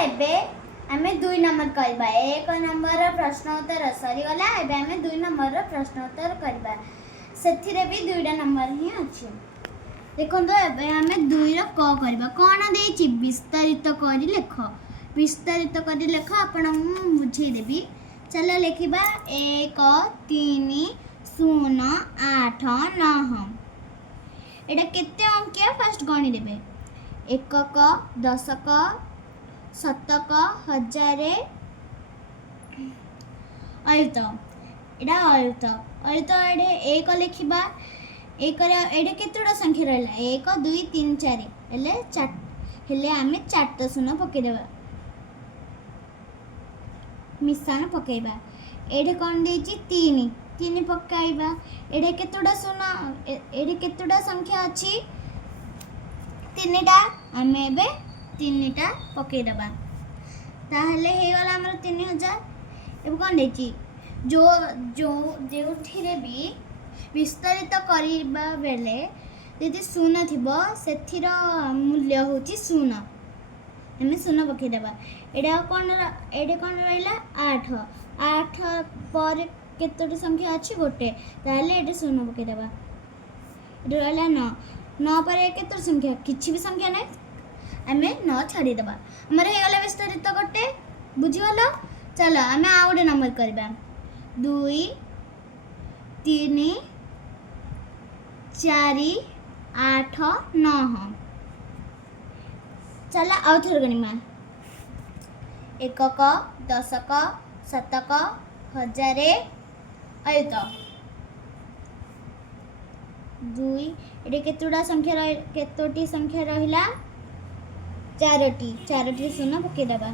एबे आमे 2 नंबर करबा 1 नंबर प्रश्न उत्तर सरी गला एबे आमे 2 नंबर प्रश्न उत्तर करबा सेथिरे भी 2टा नंबर ही अछि। देखो तो एबे आमे 2 रो क करबा कोन देछि विस्तारित करी लेख विस्तारित करी लेख आपण बुझे देबी। चलो लिखिबा 1 3 0 8 9 एटा केते अंक फर्स्ट गणी देबे एकक दशक शतक हजार अयुत एटा अयुत अयुत एडे एक लिखिबा एक एडे केतोटा संख्या रहला 1 2 3 4 हेले हेले आमे 4 शून्य पके देबा मिश्रण पकेबा एडे कोन देछि 3 3 पकाइबा एडे केतोटा शून्य एडे केतोटा संख्या अछि 3टा आमे एबे 3टा पके देबा ताहले हे गला हमर 3000 एबे कोन देछि जो जो जेउठिरे भी विस्तारित करिबा बेले यदि शून्य थिबो सेथिर मूल्य होछि शून्य हमें शून्य पके देबा एडा कोन रहला 8 8 पर केतोटी संख्या अछि गोटे ताहले एडे शून्य पके देबा एडे रहला 9 9 पर केतोटी संख्या किछि भी संख्या नै हमें 9 छाड़ी देबा हमर हे गला विस्तारित गोटे बुझि गलो। चलो हमें आ गोटे नंबर करबा 2 3 4 8 9 चला आउ थोर गणिमा एकक दशक शतक हजार अयुत 2 एडे केतोटा संख्या केतोटी संख्या रहिला 4टी शून्य पके देबा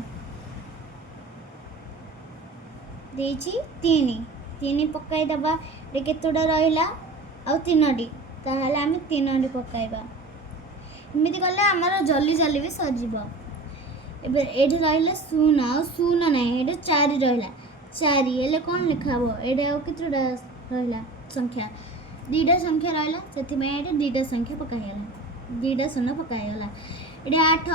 देछि 3 पकाई देबा एडे केतोटा रहिला आ 3टी ताहले आमे 3टी पकाइबा एमिति गले हमर जल्दी जल्दी भी सर जीवो एबे एठी रहिला शून्य आ शून्य नै एडे 4 रहिला 4 एले कोन लिखाबो एडे आ केतोटा रहिला संख्या 2टा संख्या रहिला सेति में एडे 2टा संख्या पकाइला 2टा शून्य पकाइला एडे 8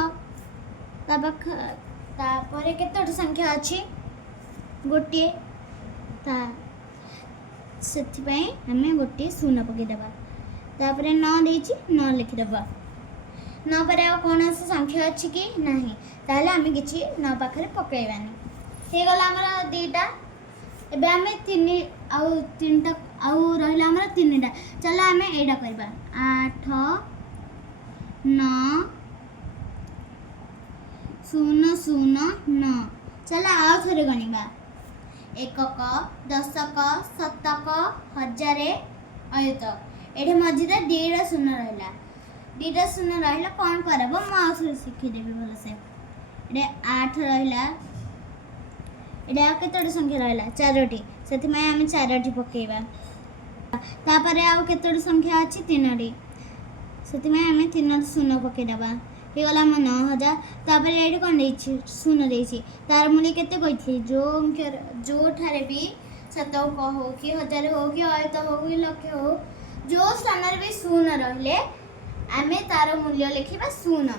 तापर केतोटी संख्या अछि गोटे ता सेति पई हमें गोटे शून्य पके देबा तापर 9 देछि 9 लिखि देबा 9 पर आ कोनोसी संख्या अछि कि नाही ताले हमें किछि 9 पाखरे पकाइबानी हे गला हमरा 2टा एबे हमें 3 आ 3टा आ रहला हमरा 3टा चलो हमें एडा करबा 8 9 0 0 9 चला आ थोरे गणिबा एकक दशक शतक हजार अयुत एडे मझिरे 2टा शून्य रहला कोन करबो म आउथरे सिखि देबी भलो से एडे 8 रहला एडे आ केतोटी संख्या रहला 4टी सेति में हम 4टी पकेबा तापरे आ केतोटी संख्या अछि 3टी सेति में हम 3 शून्य पके देबा हे गला म 9000 तापर एडी कोन देछि शून्य देछि तार मूल्य केते कहिथि जो ठारे भी शतक हो कि हजार हो कि अयुत हो कि लक्ष हो जो स्थान रे भी शून्य रहले आमे तार मूल्य लिखिबा शून्य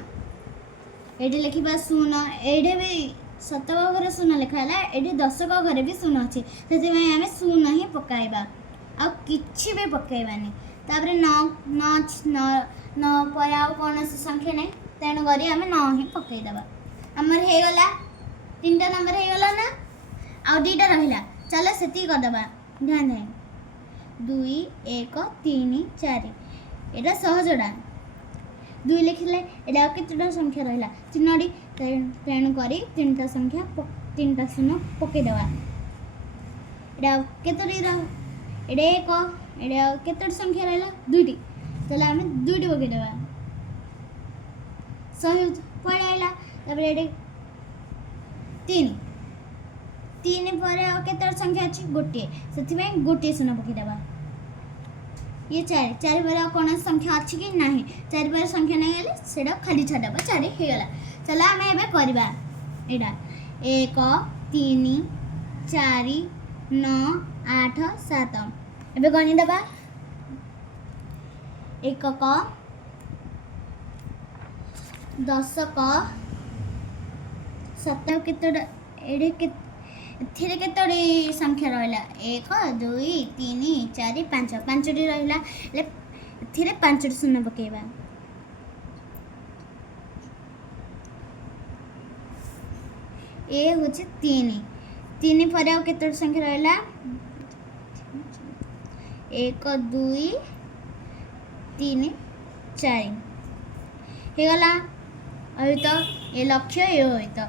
एडी लिखिबा शून्य एडे भी शतक घरे शून्य लिखाला एडी दशक घरे भी शून्य अछि सेति में आमे शून्य ही पकाइबा आ किछि भी पकाइबानी तापर 9 पर आ कोनोसी संख्या नै तेणु करी आमे 9 ही पकई देबा हमर हे गला 3टा नंबर हे गला ना आ 2टा रहिला चलो सेति कर देबा ध्यान दे 2 1 3 4 एटा सहजडा 2 लिखले एटा केतटा संख्या रहिला 3डी तेणु करी 3टा संख्या 3टा शून्य पकई देबा एटा केतडी एडे 1 एडे केतडी संख्या रहिला 2टी चलो आमे 2टी पकई देबा सही पड़ाइला तापर एडे 3 पर आ केतर संख्या अछि गोटे सेति में गोटे शून्य पके देबा ये 4 पर कोन संख्या अछि कि नाही 4 पर संख्या नै गेले सेडा खाली छाडबा 4 हे गेला चला हमें एबे करबा एडा 1 3 4 9 8 7 एबे गणि देबा एकक दशक सत्तर केतोटा एठे केतोटी संख्या रहिला 1 2 3 4 5 5टी रहिला ले एथिरे 5टी शून्य पकेबा ए होची 3 पर आउ केतोटी संख्या रहिला 1 2 3 4 हे गला अभी तो ये लक्ष्य ये होई तो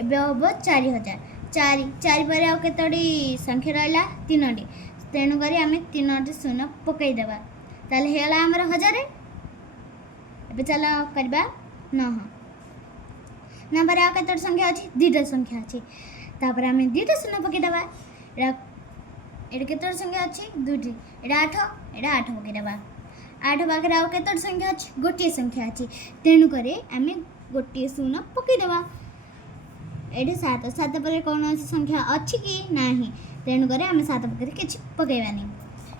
एबे हबो 4000 4 पर आउ केतोटी संख्या रहिला 3टी तेणु करी आमे 3टी शून्य पकई देबा ताले हे गला हमर 1000 एबे चला करबा 9 नंबर आ केतोटी संख्या अछि दुईटा संख्या अछि तापर आमे दुईटा शून्य पकई देबा एटा केतोटी संख्या अछि दुईटी एटा 8 पकई देबा 8 पाखरे आउ केतोटी संख्या अछि गोटे संख्या अछि तेणु करे आमे गोटे शून्य पकई देबा एटे 7 पर कौन संख्या अच्छी कि नहीं तेणु करे आमे 7 पाखरे किछि पकईबानी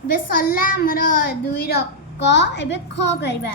बे सल्ला हमर 2 क एबे ख करबा